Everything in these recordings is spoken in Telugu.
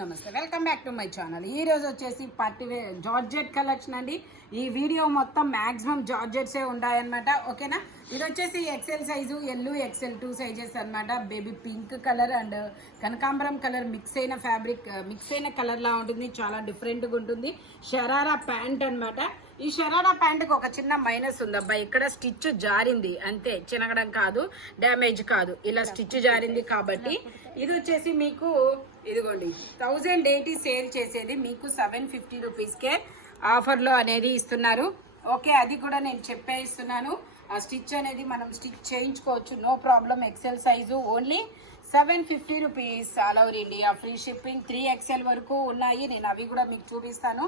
నమస్తే, welcome back to my channel. ఈ రోజు వచ్చేసి పార్టీ వేర్ జార్జెట్ కలెక్షన్ అండి. ఈ వీడియో మొత్తం మాక్సిమం జార్జెట్సే ఉంటాయన్నమాట. ఓకేనా, ఇది వచ్చేసి XL size, L XL 2 sizes అనమాట. బేబీ పింక్ కలర్ అండ్ కనకాంబరం కలర్ మిక్స్ అయిన ఫ్యాబ్రిక్, మిక్స్ అయిన కలర్ లా ఉంటుంది. చాలా డిఫరెంట్గా ఉంటుంది. షరారా ప్యాంట్ అనమాట. ఈ షరారా ప్యాంట్కి ఒక చిన్న మైనస్ ఉంది అబ్బాయి, ఇక్కడ స్టిచ్ జారింది అంతే, చినగడం కాదు, డ్యామేజ్ కాదు, ఇలా స్టిచ్ జారింది. కాబట్టి ఇది వచ్చేసి మీకు ఇదిగోండి 1080 సేల్ చేసేది మీకు 750 రూపీస్కే ఆఫర్లో అనేది ఇస్తున్నారు. ఓకే, అది కూడా నేను చెప్పే ఇస్తున్నాను. ఆ స్టిచ్ అనేది మనం స్టిచ్ చేయించుకోవచ్చు, no problem. XL size only 750 rupees, all over India free shipping. 3XL వరకు ఉన్నాయి, నేను అవి కూడా మీకు చూపిస్తాను.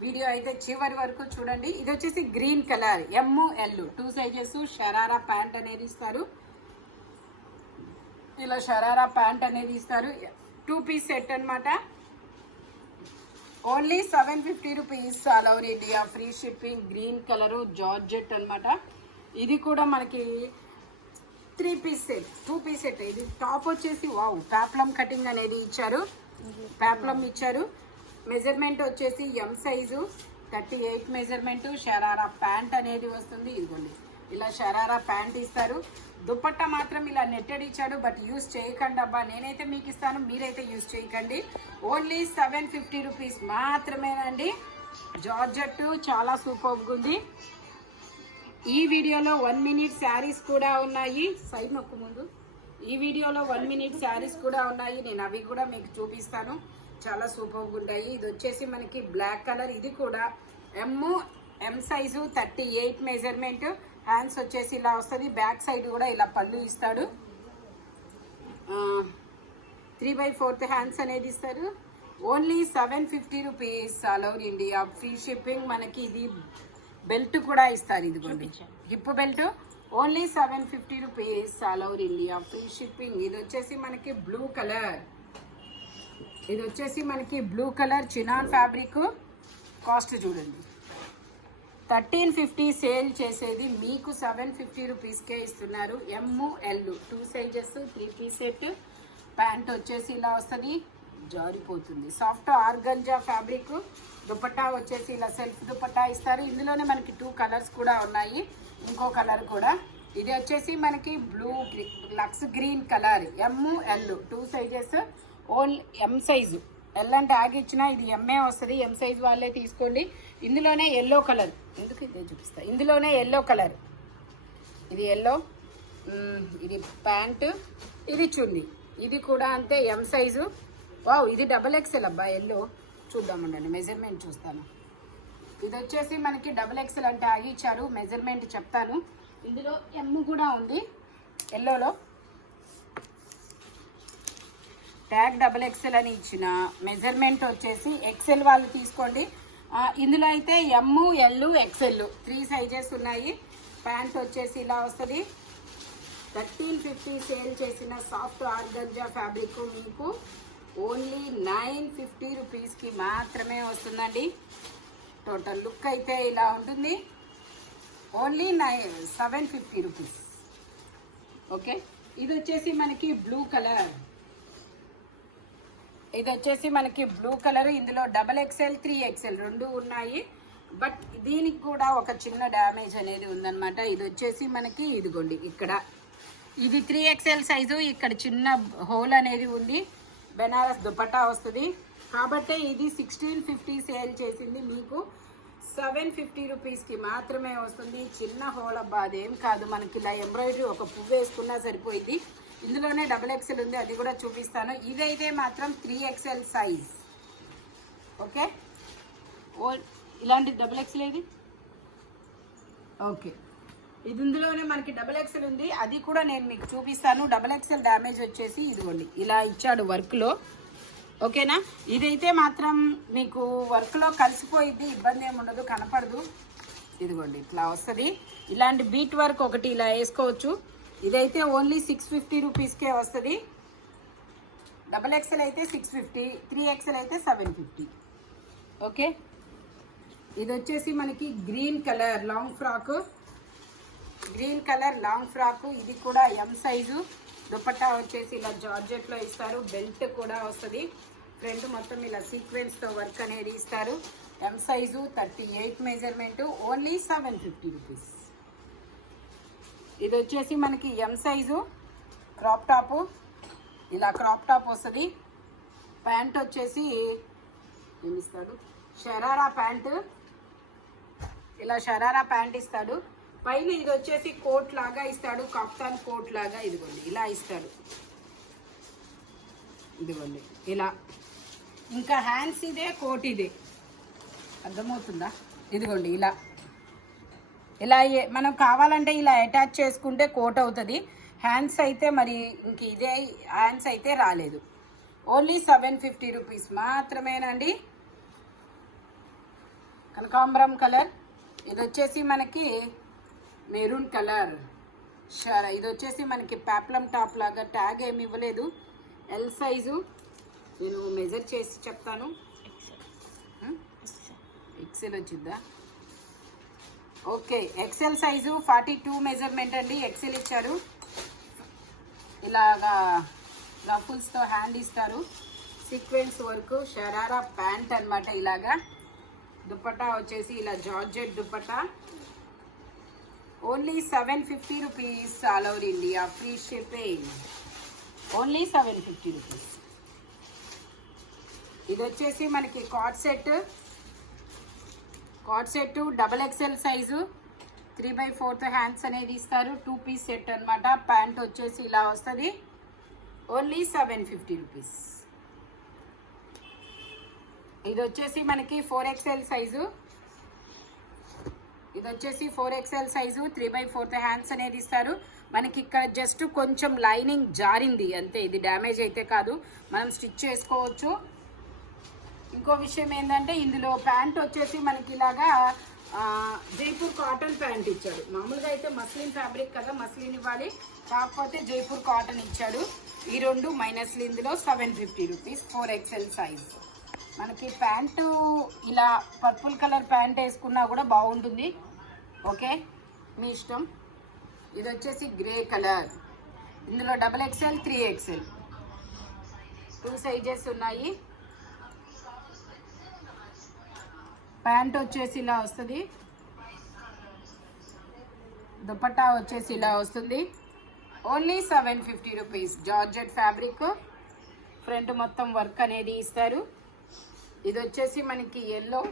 వీడియో అయితే చివరి వరకు చూడండి. ఇది వచ్చేసి green colour, ML 2 sizes. Sharara pant అనేది ఇస్తారు, ఇలా షరారా ప్యాంట్ అనేది ఇస్తారు. 2 పీస్ సెట్ అనమాట. Only 750 rupees, all over India free shipping. Green colour georgette అనమాట. ఇది కూడా మనకి 3 పీస్ సెట్, 2 పీస్ సెట్. ఇది టాప్ వచ్చేసి వావ్, ప్యాప్లమ్ కటింగ్ అనేది ఇచ్చారు, ప్యాప్లమ్ ఇచ్చారు. మెజర్మెంట్ వచ్చేసి M size 38 measurement. Sharara pant అనేది వస్తుంది. ఇదిగోండి, ఇలా షరారా ప్యాంట్ ఇస్తారు. దుపట్టా మాత్రం ఇలా నెట్టెడ్ ఇచ్చాడు, బట్ యూస్ చేయకండి అబ్బా, నేనైతే మీకు ఇస్తాను, మీరైతే యూస్ చేయకండి. ఓన్లీ 750 రూపీస్ మాత్రమేనండి. జార్జెట్ చాలా సూపర్గా ఉంది. ఈ వీడియోలో 1 మినిట్ శారీస్ కూడా ఉన్నాయి. సైడ్ నొక్కు ముందు. ఈ వీడియోలో 1 మినిట్ శారీస్ కూడా ఉన్నాయి, నేను అవి కూడా మీకు చూపిస్తాను. చాలా సూపర్గా ఉంటాయి. ఇది వచ్చేసి మనకి బ్లాక్ కలర్. ఇది కూడా M సైజు 38 మెజర్మెంట్. హ్యాండ్స్ వచ్చేసి ఇలా వస్తుంది. బ్యాక్ సైడ్ కూడా ఇలా పళ్ళు ఇస్తాడు. 3/4 హ్యాండ్స్ అనేది ఇస్తారు. Only 750 rupees, all over India free shipping. మనకి ఇది బెల్ట్ కూడా ఇస్తారు, ఇదిగోండి hip belt. Only 750 rupees, all over India free shipping. ఇది వచ్చేసి మనకి బ్లూ కలర్. ఇది వచ్చేసి మనకి blue colour chinon fabric. Cost చూడండి, 1350 సేల్ చేసేది మీకు 750 రూపీస్కే ఇస్తున్నారు. ML 2 sizes, 3 piece set. Pant వచ్చేసి ఇలా వస్తుంది, జారిపోతుంది. Soft organza fabric. దుపట్టా వచ్చేసి ఇలా సెల్ఫ్ దుపట్టా ఇస్తారు. ఇందులోనే మనకి 2 కలర్స్ కూడా ఉన్నాయి, ఇంకో కలర్ కూడా. ఇది వచ్చేసి మనకి బ్లూ లక్స్ green colour. ML 2 sizes, only M size. L అంటే ఆగి ఇచ్చినా ఇది ఎంఏ వస్తుంది, M సైజ్ వాళ్ళే తీసుకోండి. ఇందులోనే ఎల్లో కలర్, ఎందుకు ఇదే చూపిస్తా. ఇందులోనే ఎల్లో కలర్, ఇది ఎల్లో. ఇది ప్యాంటు, ఇది చున్నీ. ఇది కూడా అంతే M సైజు. వావ్, ఇది XXL అబ్బా. ఎల్లో చూద్దామండి, మెజర్మెంట్ చూస్తాను. ఇది వచ్చేసి మనకి XXL అంటే ఆగి ఇచ్చారు, మెజర్మెంట్ చెప్తాను. ఇందులో M కూడా ఉంది ఎల్లోలో. ట్యాగ్ XXL అని ఇచ్చిన, మెజర్మెంట్ వచ్చేసి XL వాళ్ళు తీసుకోండి. ఇందులో అయితే ML XL 3 సైజెస్ ఉన్నాయి. ప్యాంట్ వచ్చేసి ఇలా వస్తుంది. 1350 సేల్ చేసిన సాఫ్ట్ ఆర్గంజా ఫ్యాబ్రిక్ మీకు ఓన్లీ 950 రూపీస్కి మాత్రమే వస్తుందండి. టోటల్ లుక్ అయితే ఇలా ఉంటుంది. Only 750 rupees. ఓకే, ఇది వచ్చేసి మనకి బ్లూ కలర్. ఇది వచ్చేసి మనకి బ్లూ కలర్. ఇందులో XXL 3XL 2 ఉన్నాయి, బట్ దీనికి కూడా ఒక చిన్న డ్యామేజ్ అనేది ఉందన్నమాట. ఇది వచ్చేసి మనకి ఇదిగోండి, ఇక్కడ ఇది 3XL సైజు, ఇక్కడ చిన్న హోల్ అనేది ఉంది. బెనారస్ దుపట్టా వస్తుంది. కాబట్టి ఇది 1650 సేల్ చేసింది మీకు 750 రూపీస్కి మాత్రమే వస్తుంది. చిన్న హోల్ అబ్బా, అదేం కాదు, మనకి ఇలా ఎంబ్రాయిడరీ ఒక పువ్వు వేసుకున్నా సరిపోయింది. ఇందులోనే XXL ఉంది, అది కూడా చూపిస్తాను. ఇదైతే మాత్రం 3XL సైజ్. ఓకే, ఇలాంటి XXL ఏది? ఓకే, ఇది ఇందులోనే మనకి XXL ఉంది, అది కూడా నేను మీకు చూపిస్తాను. XXL డ్యామేజ్ వచ్చేసి ఇదిగోండి ఇలా ఇచ్చాడు వర్క్లో. ఓకేనా, ఇదైతే మాత్రం మీకు వర్క్లో కలిసిపోయిద్ది, ఇబ్బంది ఏమి ఉండదు, కనపడదు. ఇదిగోండి ఇట్లా వస్తుంది. ఇలాంటి బీట్ వర్క్ ఒకటి ఇలా వేసుకోవచ్చు. ఇదైతే ఓన్లీ 650 రూపీస్కే వస్తుంది. XXL అయితే 650, 3XL అయితే 750. ఓకే, ఇది వచ్చేసి మనకి green colour long frock. Green colour long frock. ఇది కూడా M సైజు. దుపట్టా వచ్చేసి ఇలా జార్జెట్లో ఇస్తారు, బెల్ట్ కూడా వస్తుంది. ఫ్రంట్ మొత్తం ఇలా సీక్వెన్స్తో వర్క్ అనేది ఇస్తారు. ఎం సైజు 38 మెజర్మెంట్, ఓన్లీ 750 రూపీస్. ఇది వచ్చేసి మనకి ఎం సైజు క్రాప్ టాపు, ఇలా క్రాప్ టాప్ వస్తుంది. ప్యాంట్ వచ్చేసి ఏమిస్తాడు, షరారా ప్యాంటు, ఇలా షరారా ప్యాంట్ ఇస్తాడు. పైన ఇది వచ్చేసి కోట్ లాగా ఇస్తాడు, కఫ్తాన్ కోట్ లాగా. ఇదిగోండి ఇలా ఇస్తాడు, ఇదిగోండి ఇలా. ఇంకా హ్యాండ్స్ ఇదే, కోట్ ఇదే, అర్థమవుతుందా? ఇదిగోండి ఇలా ఇలా మనం కావాలంటే ఇలా అటాచ్ చేసుకుంటే కోట్ అవుతుంది. హ్యాండ్స్ అయితే మరి ఇంక ఇదే హ్యాండ్స్ అయితే రాలేదు. ఓన్లీ 750 రూపీస్ మాత్రమేనండి. కనకాంబరం కలర్, ఇది వచ్చేసి మనకి మెరూన్ కలర్. ఇది వచ్చేసి మనకి ప్యాప్లం టాప్ లాగా, ట్యాగ్ ఏమి ఇవ్వలేదు. ఎల్ సైజు నేను మెజర్ చేసి చెప్తాను. ఎక్సెల్ వచ్చిందా? ఓకే, ఎక్సెల్ సైజు 42 మెజర్మెంట్ అండి. ఎక్సెల్ ఇచ్చారు. ఇలాగా రఫుల్స్తో హ్యాండ్ ఇస్తారు. సీక్వెన్స్ వర్క్, షరారా ప్యాంట్ అన్నమాట. ఇలాగా దుపట్టా వచ్చేసి ఇలా georgette dupatta. Only 750 rupees, all over India free shipping. Only 750 rupees. ఇది వచ్చేసి మనకి cord set double XL size 3/4 hands అనేది ఇస్తారు. 2 పీస్ సెట్ అనమాట. ప్యాంట్ వచ్చేసి ఇలా వస్తుంది. Only 750 rupees. ఇది వచ్చేసి మనకి 4XL సైజు. ఇది వచ్చేసి 4XL సైజు 3/4 హ్యాండ్స్ అనేది ఇస్తారు. మనకి ఇక్కడ జస్ట్ కొంచెం లైనింగ్ జారింది అంతే, ఇది డ్యామేజ్ అయితే కాదు, మనం స్టిచ్ చేసుకోవచ్చు. ఇంకో విషయం ఏంటంటే ఇందులో ప్యాంట్ వచ్చేసి మనకి ఇలాగా జైపూర్ కాటన్ ప్యాంట్ ఇచ్చాడు. మామూలుగా అయితే మస్లిన్ ఫ్యాబ్రిక్ కదా, మస్లిన్ ఇవ్వాలి, కాకపోతే జైపూర్ కాటన్ ఇచ్చాడు. ఈ రెండు మైనస్లు. ఇందులో 750 రూపీస్, 4XL సైజ్. మనకి ప్యాంటు ఇలా పర్పుల్ కలర్ ప్యాంట్ వేసుకున్నా కూడా బాగుంటుంది. ఓకే, మీ ఇష్టం. ఇది వచ్చేసి గ్రే కలర్. ఇందులో XXL, 3XL 2 సైజెస్ ఉన్నాయి. ప్యాంట్ వచ్చేసి ఇలా వస్తుంది. దుపట్టా వచ్చేసి ఇలా వస్తుంది. Only 750 rupees. Georgette fabric, front మొత్తం వర్క్ అనేది ఇస్తారు. ఇది వచ్చేసి మనకి yellow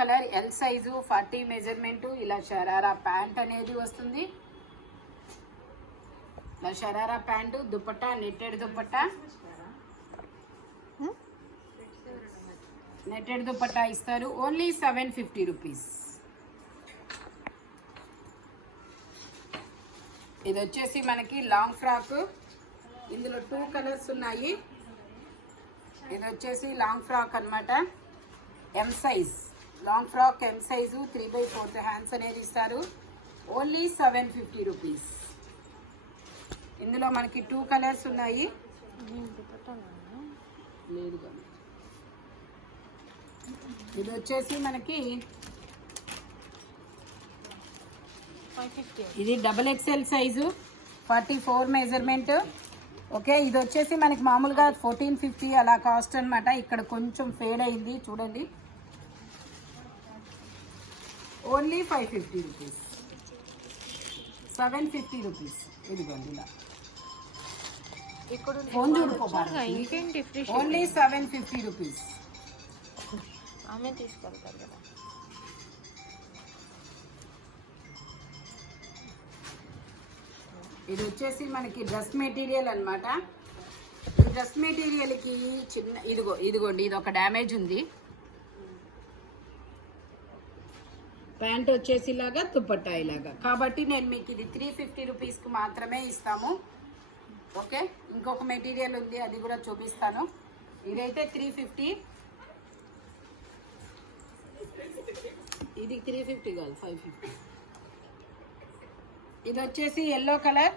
colour, L size 40 measurement. ఇలా షరారా ప్యాంట్ అనేది వస్తుంది. ఇలా sharara pant, dupatta netted dupatta, netted dupatta ఇస్తారు. Only 750 rupees. ఇది వచ్చేసి మనకి లాంగ్ ఫ్రాక్. ఇందులో 2 కలర్స్ ఉన్నాయి. ఇది వచ్చేసి లాంగ్ ఫ్రాక్ అన్నమాట. M size long frock, M size 3/4 hands అనేది ఇస్తారు. Only 750 rupees. ఇందులో మనకి 2 కలర్స్ ఉన్నాయి. లేదు, ఇది వచ్చేసి మనకి ఇది XXL సైజు 44 మెజర్మెంట్. ఓకే, ఇది వచ్చేసి మనకి మామూలుగా 1450 అలా కాస్ట్ అనమాట. ఇక్కడ కొంచెం ఫేడ్ అయింది చూడండి. Only 550 rupees, 750 rupees. ఇదిగోండి ఇలా ఫోన్ చూడుకోవాలి. Only 750 rupees. ఆమె తీసుకెళ్తారు కదా. ఇది వచ్చేసి మనకి డ్రెస్ మెటీరియల్ అన్నమాట. ఈ డ్రెస్ మెటీరియల్కి చిన్న ఇదిగోండి ఇది ఒక డ్యామేజ్ ఉంది. ప్యాంట్ వచ్చేసి ఇలాగా, దుపట్టా ఇలాగా. కాబట్టి నేను మీకు ఇది 350 రూపీస్కి మాత్రమే ఇస్తాము. ఓకే, ఇంకొక మెటీరియల్ ఉంది, అది కూడా చూపిస్తాను. ఇదైతే 350. ఇది 350 కాదు, 550. ఇది వచ్చేసి ఎల్లో కలర్.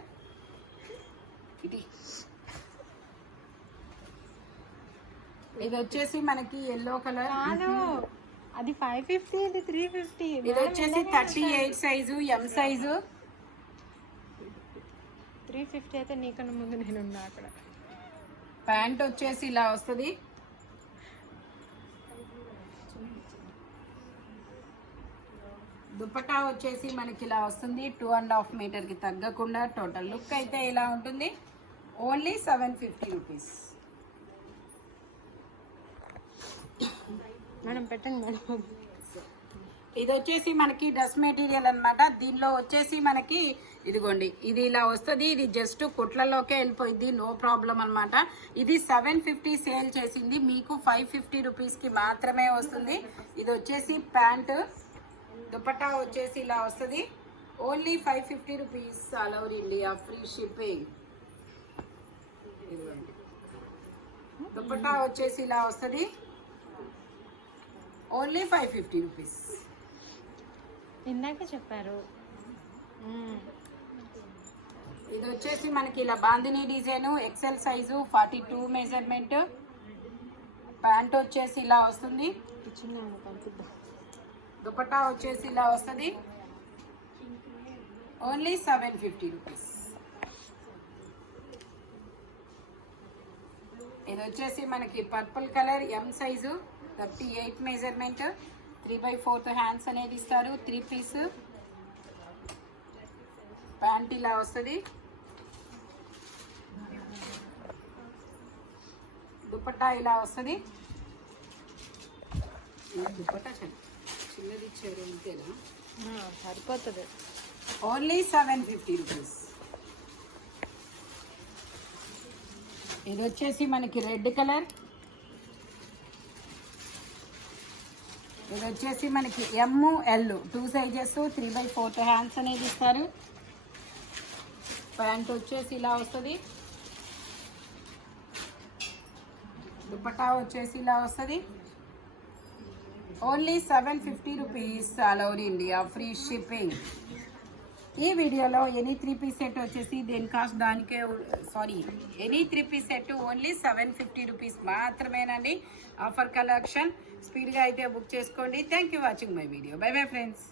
ఇది వచ్చేసి మనకి ఎల్లో కలర్. అది 550, ఇది 350. ఇది వచ్చేసి 38 సైజు, ఎం సైజు. 350 అయితే నీకన్నా ముందు నేను ఉన్నా అక్కడ. ప్యాంట్ వచ్చేసి ఇలా వస్తుంది. దుపట్టా వచ్చేసి మనకి ఇలా వస్తుంది. 2.5 మీటర్కి తగ్గకుండా టోటల్ లుక్ అయితే ఇలా ఉంటుంది. Only 750 rupees. మేడం పెట్టండి మేడం. ఇది వచ్చేసి మనకి డ్రెస్ మెటీరియల్ అన్నమాట. దీనిలో వచ్చేసి మనకి ఇదిగోండి ఇది ఇలా వస్తుంది. ఇది జస్ట్ కుట్లలోకే వెళ్ళిపోయింది, నో ప్రాబ్లం అన్నమాట. ఇది 750 సేల్ చేసింది, మీకు 550 రూపీస్కి మాత్రమే వస్తుంది. ఇది వచ్చేసి ప్యాంటు. దుపట్టా వచ్చేసి ఇలా వస్తుంది. Only 550 rupees. All over India free shipping. ఇదిగోండి దుపట్టా వచ్చేసి ఇలా వస్తుంది. Only 550 rupees. ఇందాక చెప్పారు. ఇది వచ్చేసి మనకి ఇలా bandhani design, XL size, 42 measurement. Pant వచ్చేసి ఇలా వస్తుంది. దుపట్టా వచ్చేసి ఇలా వస్తుంది. Only 750 rupees. ఇది వచ్చేసి మనకి purple colour, M size, 38 measurement, 3/4 hands అనేది ఇస్తారు. 3 పీస్ ప్యాంట్ ఇలా వస్తుంది. దుపట్టా ఇలా వస్తుంది. దుపట్టా చిన్నది ఇచ్చారు అంతేనా? సరిపోతుంది. Only 750 rupees. ఇది వచ్చేసి మనకి రెడ్ కలర్. ఇది వచ్చేసి మనకి ఎమ్, ఎల్ 2 సైజెస్, 3/4 హ్యాండ్స్ అనేది ఇస్తారు. ప్యాంట్ వచ్చేసి ఇలా వస్తుంది. దుపట్టా వచ్చేసి ఇలా వస్తుంది. Only 750 rupees. All over India free shipping. ఈ వీడియోలో ఎనీ 3 పీస్ సెట్ వచ్చేసి దేని కాస్ట్ దానికే, any 3 piece set only 750 rupees మాత్రమేనండి. Offer collection. స్పీడ్గా అయితే బుక్ చేసుకోండి. Thank you watching my video. Bye bye friends.